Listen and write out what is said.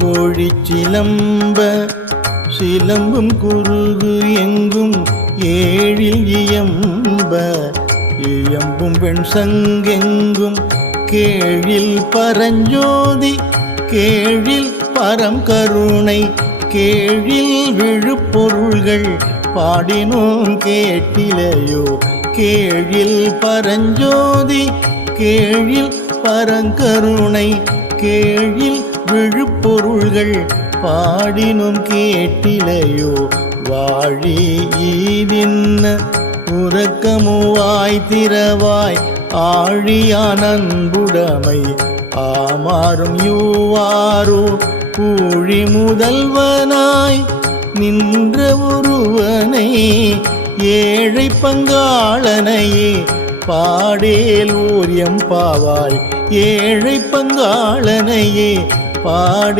கோழி சிலம்ப சிலம்பும் குருகு எங்கும் ஏழில் இயம்ப. இயம்பும் பெண் சங்கெங்கும் கேழில் பரஞ்சோதி கேழில் பரம் கருணை கேழில் விழுப்பொருள்கள் பாடினோம் கேட்டிலையோ. கேழில் பரஞ்சோதி கேழில் பரங்கருணை கேழில் விழுப்பொருள்கள் பாடினும் கேட்டிலையோ வாழி ஈதின்ன உறக்கமுவாய் திறவாய் ஆழியான் அன்புடைமை ஆமாறும் யூவாரோ கூழி முதல்வனாய் நின்ற ஒருவனை ஏழை பங்காளனையே பாடேல் ஊரியம் பாவாய் ஏழை பங்காளனையே பாடி